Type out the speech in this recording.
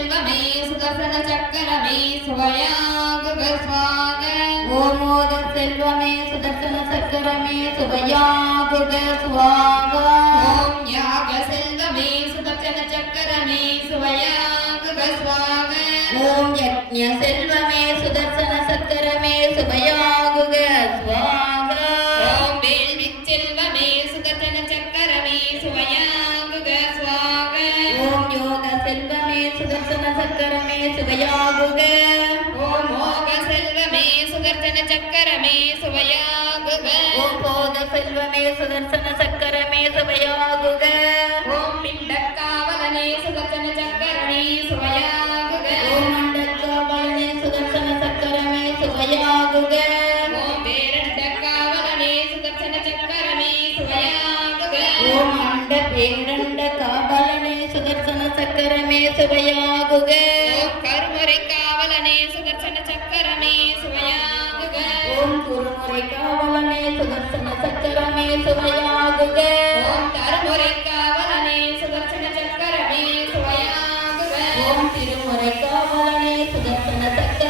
செல்வமே சுதர்சன சக்கரமே சுபயாகுக சுவாக. ஓம் மோத செல்வமே சுதர்சன சக்கரமே சுபயாகுக சுவாக. ஓம் யாக செல்வமே சுதர்சன சக்கரமே சுபயாகுக சுவாக. ஓம் யக்ஞ செல்வமே சுதர்சன சக்கரமே சுபயாகுக சுவாக. ஓம் வேள்வி செல்வமே சுதர்சன சக்கரமே சுபயாகுக சுவாக. ஓம் யோக செல்வமே சுதர்சன சக்கரமே சுபயாகுக. ஓம் மோக செல்வமே சுதர்சன சக்கரமே சுபயாகுக. ஓம் போத செல்வமே சுதர்சன சக்கரமே சுபயாகுக. ஓம் பிண்டக்காவலனே சுதர்சன சக்கரமே சுபயாகுக. ஓம் மண்டலகாவலனே சுதர்சன சக்கரமே சுபயாகுக. ஓம் பேரண்டக்காவலனே சுதர்சன சக்கரமே சுபயாகுக. ஓம் அண்ட பேரண்ட காவலனே சுதர்சன சக்கரமே சுபயாகுக. ஓம் கருமுறை காவலனே சுதர்சன சக்கரமே சுபயாகுக. ஓம் குருமுறை காவலனே சுதர்சன சக்கரமே சுபயாகுக. ஓம் தருமுறை காவலனே சுதர்சன சக்கரமே சுபயாகுக. ஓம் திருமுறை காவலனே சுதர்சன சக்கரமே